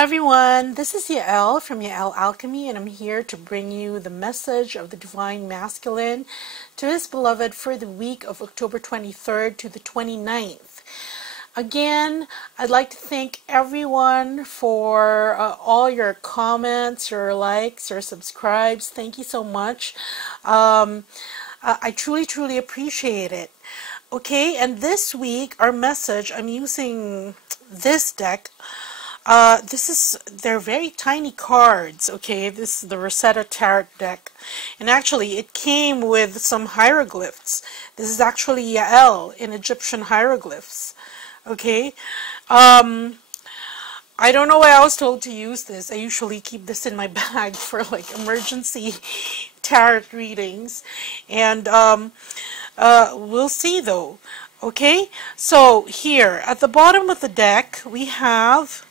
everyone, this is Yael from Yael Alchemy, and I'm here to bring you the message of the Divine Masculine to his beloved for the week of October 23rd to the 29th. Again, I'd like to thank everyone for all your comments, your likes, your subscribes. Thank you so much. I truly appreciate it. Okay, and this week, our message, I'm using this deck. They're very tiny cards, okay? This is the Rosetta Tarot deck. And actually, it came with some hieroglyphs. This is actually Yael in Egyptian hieroglyphs, okay? I don't know why I was told to use this. I usually keep this in my bag for like emergency tarot readings. And we'll see though, okay? So here, at the bottom of the deck, we have...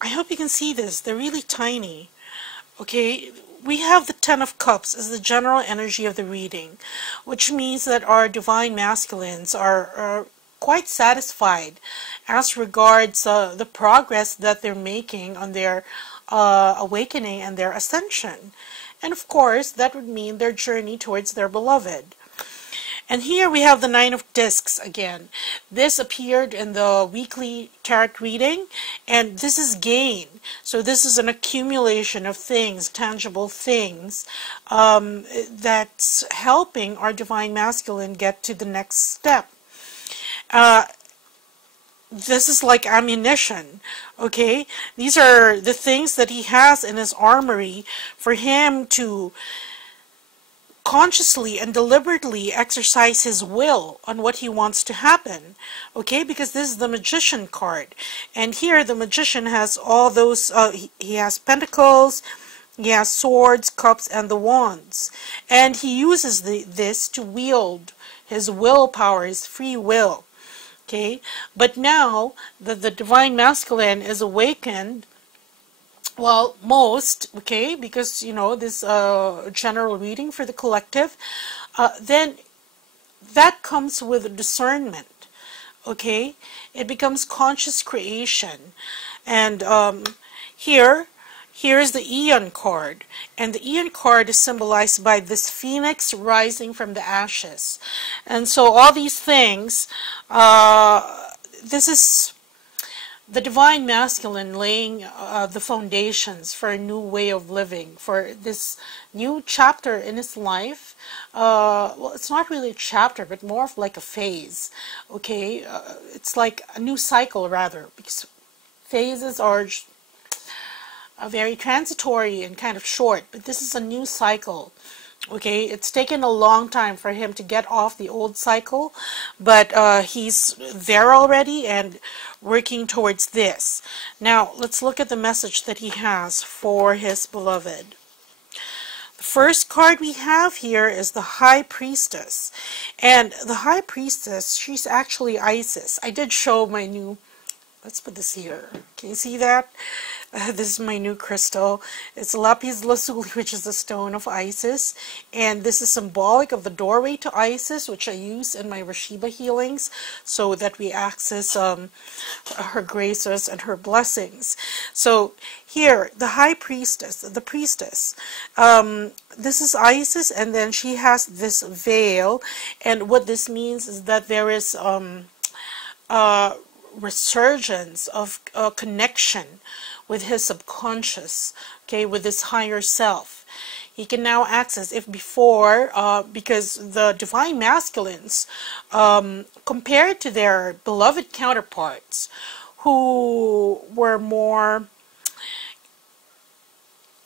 I hope you can see this. They're really tiny. Okay, we have the Ten of Cups as the general energy of the reading, which means that our divine masculines are quite satisfied as regards the progress that they're making on their awakening and their ascension. And of course, that would mean their journey towards their beloved. And here we have the Nine of Discs again. This appeared in the weekly tarot reading, and this is gain. So this is an accumulation of things, tangible things, that's helping our divine masculine get to the next step. This is like ammunition, okay? These are the things that he has in his armory for him to consciously and deliberately exercise his will on what he wants to happen, okay? Because this is the Magician card, and here the Magician has all those, he has pentacles, he has swords, cups, and the wands, and he uses this to wield his willpower, his free will, okay? But now that the divine masculine is awakened, well, most, okay, because, you know, this general reading for the collective, then that comes with discernment, okay? It becomes conscious creation. And here's the Eon card. And the Eon card is symbolized by this phoenix rising from the ashes. And so all these things, this is the divine masculine laying the foundations for a new way of living, for this new chapter in his life. Well, it's not really a chapter, but more of like a phase, okay? It's like a new cycle, rather, because phases are very transitory and kind of short, but this is a new cycle. Okay, it's taken a long time for him to get off the old cycle, but he's there already and working towards this. Now, let's look at the message that he has for his beloved. The first card we have here is the High Priestess. And the High Priestess, she's actually Isis. I did show my new... Let's put this here. Can you see that? This is my new crystal. It's lapis lazuli, which is the stone of Isis. And this is symbolic of the doorway to Isis, which I use in my RASHEEBA healings so that we access her graces and her blessings. So here, the High Priestess, the Priestess. This is Isis, and then she has this veil. And what this means is that there is... resurgence of connection with his subconscious, okay, with his higher self. He can now access, if before, because the divine masculines, compared to their beloved counterparts, who were more,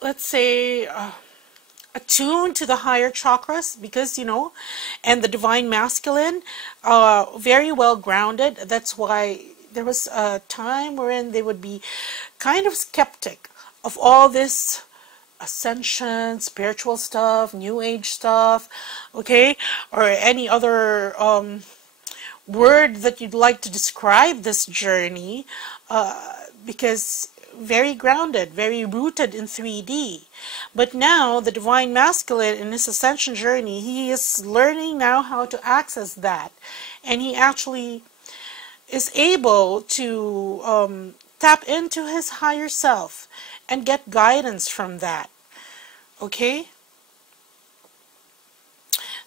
let's say, attuned to the higher chakras, because, you know, and the divine masculine, very well grounded. That's why there was a time wherein they would be kind of skeptic of all this ascension, spiritual stuff, new age stuff, okay, or any other word that you'd like to describe this journey, because very grounded, very rooted in 3D. But now the divine masculine in his ascension journey, he is learning now how to access that, and he actually is able to tap into his higher self and get guidance from that. Okay?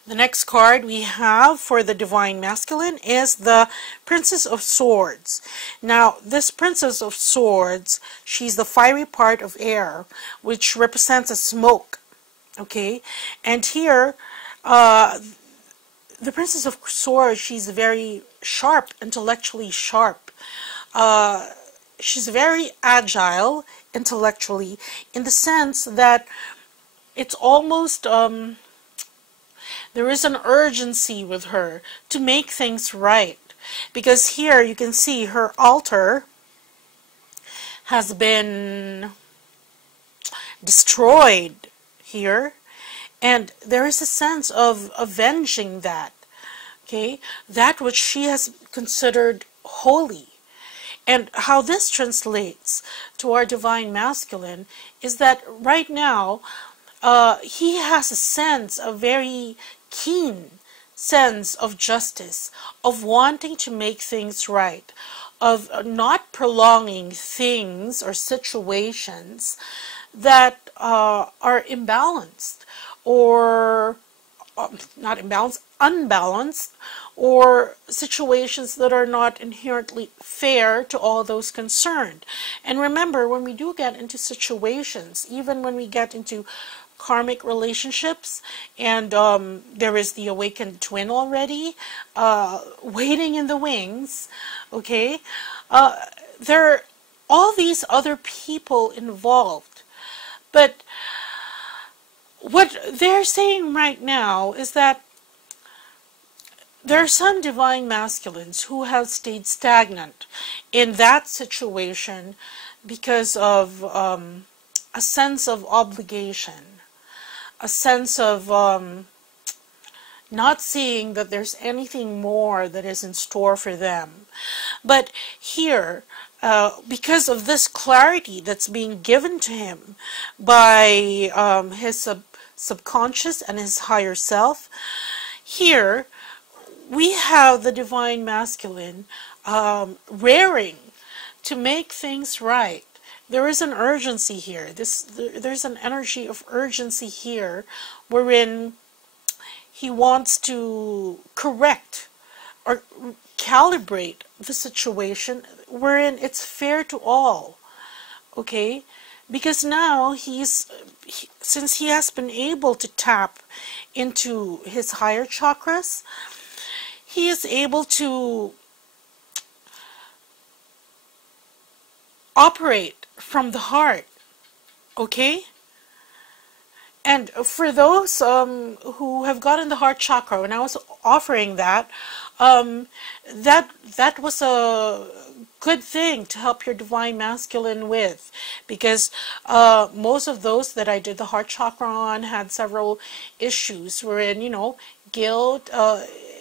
The next card we have for the Divine Masculine is the Princess of Swords. Now, this Princess of Swords, she's the fiery part of air, which represents a smoke. Okay? And here, the Princess of Swords, she's very sharp, intellectually sharp. She's very agile intellectually, in the sense that it's almost... there is an urgency with her to make things right. Because here you can see her altar has been destroyed here. And there is a sense of avenging that. Okay? That which she has considered holy. And how this translates to our Divine Masculine is that right now, he has a sense, a very keen sense of justice, of wanting to make things right, of not prolonging things or situations that are imbalanced, or not imbalanced, unbalanced, or situations that are not inherently fair to all those concerned. And remember, when we do get into situations, even when we get into karmic relationships, and there is the awakened twin already waiting in the wings, okay, there are all these other people involved. But what they're saying right now is that there are some Divine Masculines who have stayed stagnant in that situation because of a sense of obligation, a sense of not seeing that there's anything more that is in store for them. But here, because of this clarity that's being given to him by his subconscious and his higher self, here we have the Divine Masculine raring to make things right. There is an urgency here. There's an energy of urgency here wherein he wants to correct or calibrate the situation wherein it's fair to all. Okay? Because now since he has been able to tap into his higher chakras, he is able to operate from the heart. Okay? And for those who have gotten the heart chakra, when I was offering that, that was a good thing to help your Divine Masculine with, because most of those that I did the heart chakra on had several issues wherein, guilt,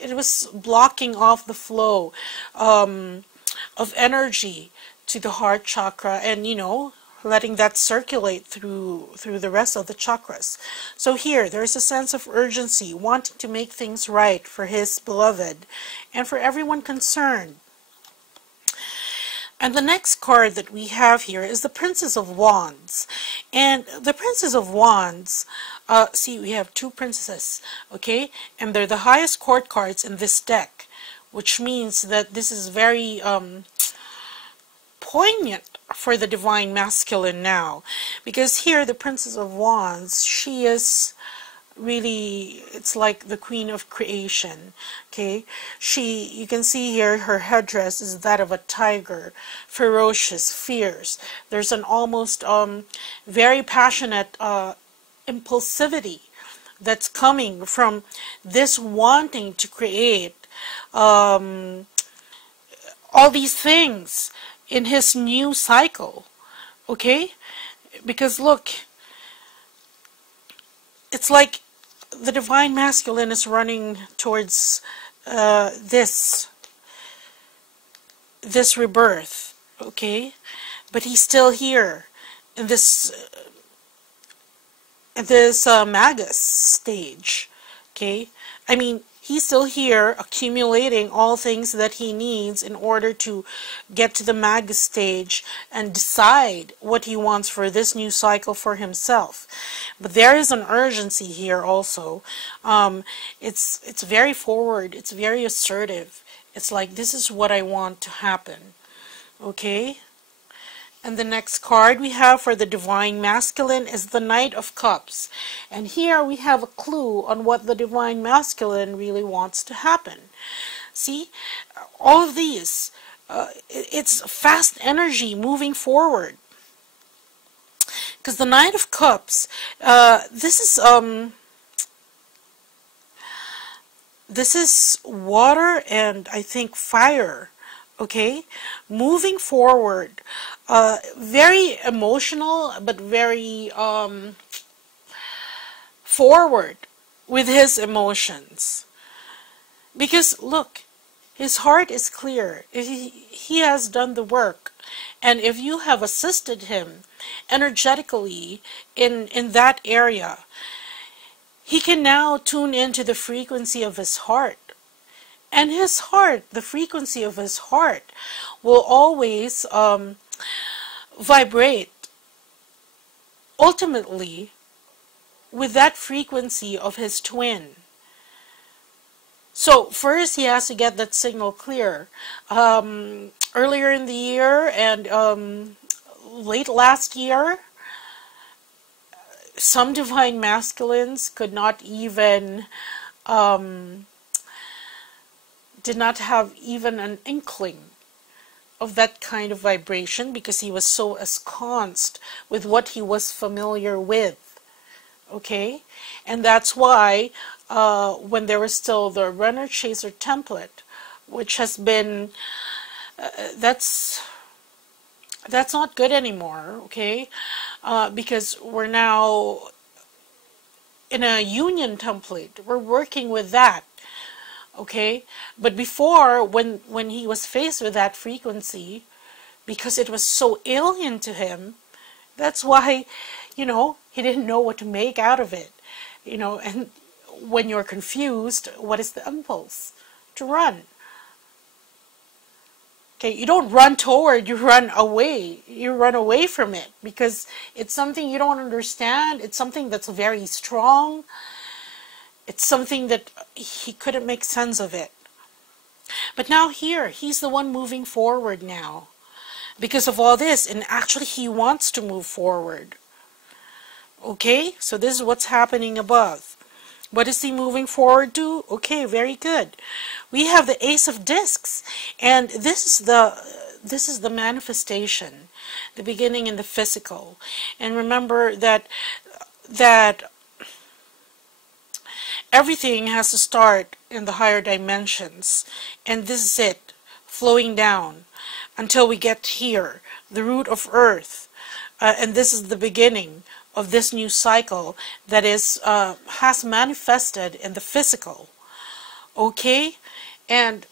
it was blocking off the flow of energy to the heart chakra, and letting that circulate through the rest of the chakras. So here, there's a sense of urgency, wanting to make things right for his beloved and for everyone concerned. And the next card that we have here is the Princess of Wands. And the Princess of Wands, see, we have two princesses, okay? And they're the highest court cards in this deck, which means that this is very poignant for the Divine Masculine now, because here the Princess of Wands, she is really, it's like the Queen of Creation. Okay, you can see here her headdress is that of a tiger, ferocious, fierce. There's an almost very passionate impulsivity that's coming from this wanting to create all these things in his new cycle. Okay, because look, it's like the Divine Masculine is running towards this rebirth, okay, but he's still here in this Magus stage. Okay, I mean, he's still here accumulating all things that he needs in order to get to the Magus stage and decide what he wants for this new cycle for himself. But there is an urgency here also. It's very forward, it's very assertive. It's like, this is what I want to happen. Okay? And the next card we have for the Divine Masculine is the Knight of Cups. And here we have a clue on what the Divine Masculine really wants to happen. See, all of these, it's fast energy moving forward. Because the Knight of Cups, this is water and I think fire. Okay, moving forward, very emotional, but very forward with his emotions. Because look, his heart is clear. He has done the work, and if you have assisted him energetically in that area, he can now tune into the frequency of his heart. And his heart, the frequency of his heart, will always vibrate ultimately with that frequency of his twin. So first he has to get that signal clear. Earlier in the year and late last year, some Divine Masculines could not even did not have even an inkling of that kind of vibration because he was so ensconced with what he was familiar with. Okay? And that's why when there was still the Runner Chaser template, which has been, that's not good anymore, okay? Because we're now in a union template. We're working with that. Okay, but before, when he was faced with that frequency, because it was so alien to him, that's why, you know, he didn't know what to make out of it. You know, and when you're confused, what is the impulse? To run. Okay, you don't run toward, you run away. You run away from it because it's something you don't understand. It's something that's very strong. It's something that he couldn't make sense of it. But now here, he's the one moving forward now because of all this, and actually he wants to move forward. Okay, so this is what's happening above. What is he moving forward to? Okay, very good. We have the Ace of Discs, and this is the manifestation, the beginning in the physical. And remember that everything has to start in the higher dimensions, and this is it, flowing down until we get here, the root of earth, and this is the beginning of this new cycle that is has manifested in the physical. Okay, and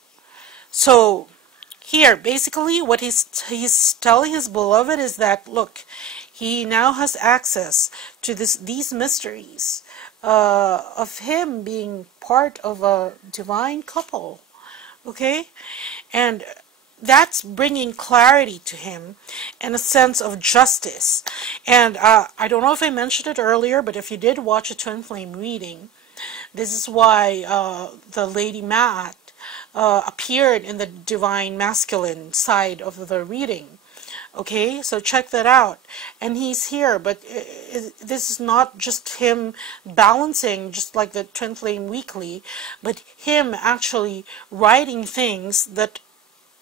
so here basically what he's telling his beloved is that, look, he now has access to these mysteries of him being part of a divine couple. Okay, and that's bringing clarity to him and a sense of justice. And I don't know if I mentioned it earlier, but if you did watch a twin flame reading, this is why the Lady Maat appeared in the Divine Masculine side of the reading. Okay, so check that out. And he's here, but this is not just him balancing, just like the Twin Flame Weekly, but him actually writing things that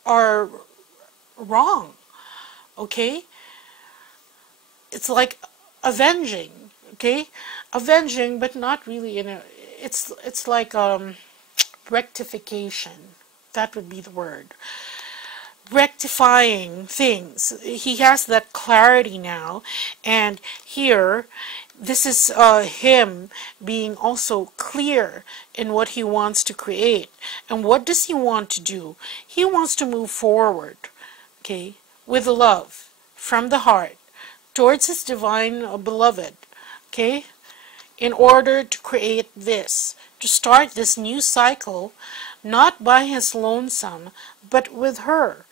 are wrong. Okay, it's like avenging. Okay, avenging, but not really in a. It's like rectification. That would be the word. Rectifying things. He has that clarity now, and here this is him being also clear in what he wants to create. And what does he want to do? He wants to move forward, okay, with love from the heart towards his divine beloved, okay, in order to create this to start this new cycle, not by his lonesome, but with her.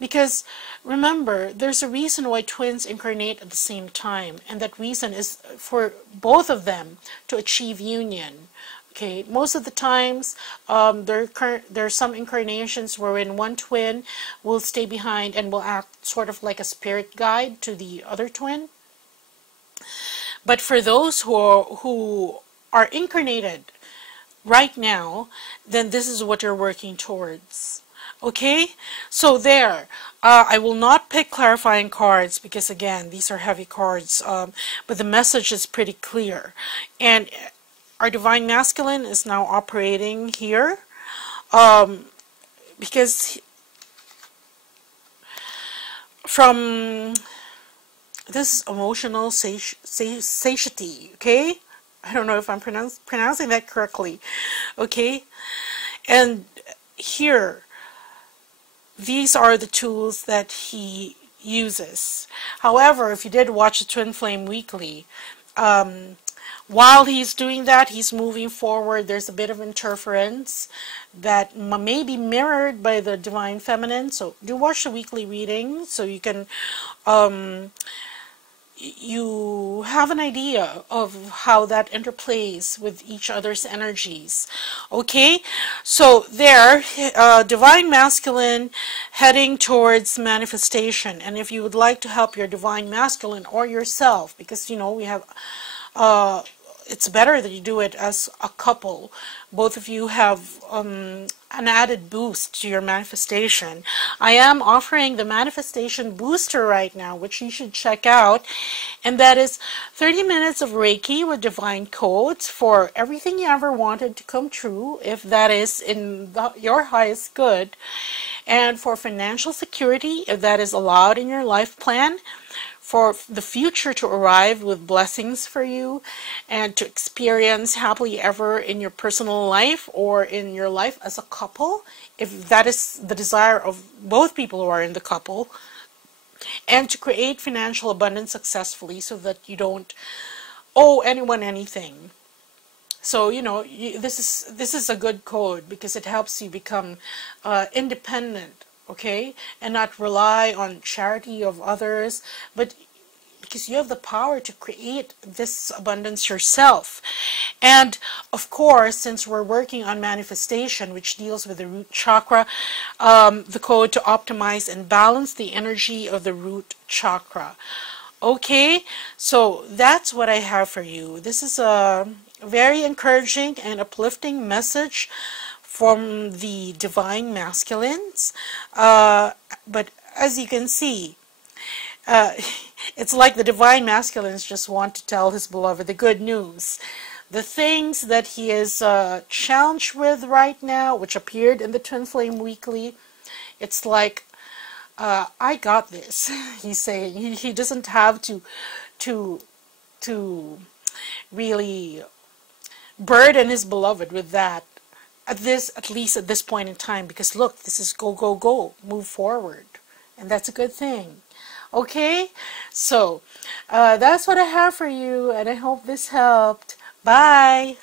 Because remember, there's a reason why twins incarnate at the same time, and that reason is for both of them to achieve union. Okay, most of the times there are some incarnations wherein one twin will stay behind and will act sort of like a spirit guide to the other twin. But for those who are incarnated right now, then this is what you're working towards. Okay, so there, I will not pick clarifying cards because again, these are heavy cards, but the message is pretty clear. And our Divine Masculine is now operating here, because from this emotional satiety, okay? I don't know if I'm pronouncing that correctly, okay? And here, these are the tools that he uses. However, if you did watch the Twin Flame Weekly, while he's doing that, he's moving forward. There's a bit of interference that may be mirrored by the Divine Feminine. So do watch the weekly reading so you can you have an idea of how that interplays with each other's energies. Okay, so there, Divine Masculine heading towards manifestation. And if you would like to help your Divine Masculine or yourself, because you know we have it's better that you do it as a couple. Both of you have an added boost to your manifestation. I am offering the Manifestation Booster right now, which you should check out. And that is 30 minutes of Reiki with divine codes for everything you ever wanted to come true, if that is in your highest good. And for financial security, if that is allowed in your life plan. For the future to arrive with blessings for you and to experience happily ever in your personal life or in your life as a couple, if that is the desire of both people who are in the couple, and to create financial abundance successfully so that you don't owe anyone anything. So, you know, this is a good code because it helps you become independent. Okay, and not rely on charity of others, but because you have the power to create this abundance yourself. And of course, since we're working on manifestation, which deals with the root chakra, the code to optimize and balance the energy of the root chakra. Okay, so that's what I have for you. This is a very encouraging and uplifting message from the Divine Masculines, but as you can see, it's like the Divine Masculines just want to tell his beloved the good news. The things that he is challenged with right now, which appeared in the Twin Flame Weekly, it's like, I got this, he's saying. He doesn't have to really burden his beloved with that. At least at this point in time, because look, this is go, go, go, move forward, and that's a good thing. Okay, so that's what I have for you, and I hope this helped. Bye.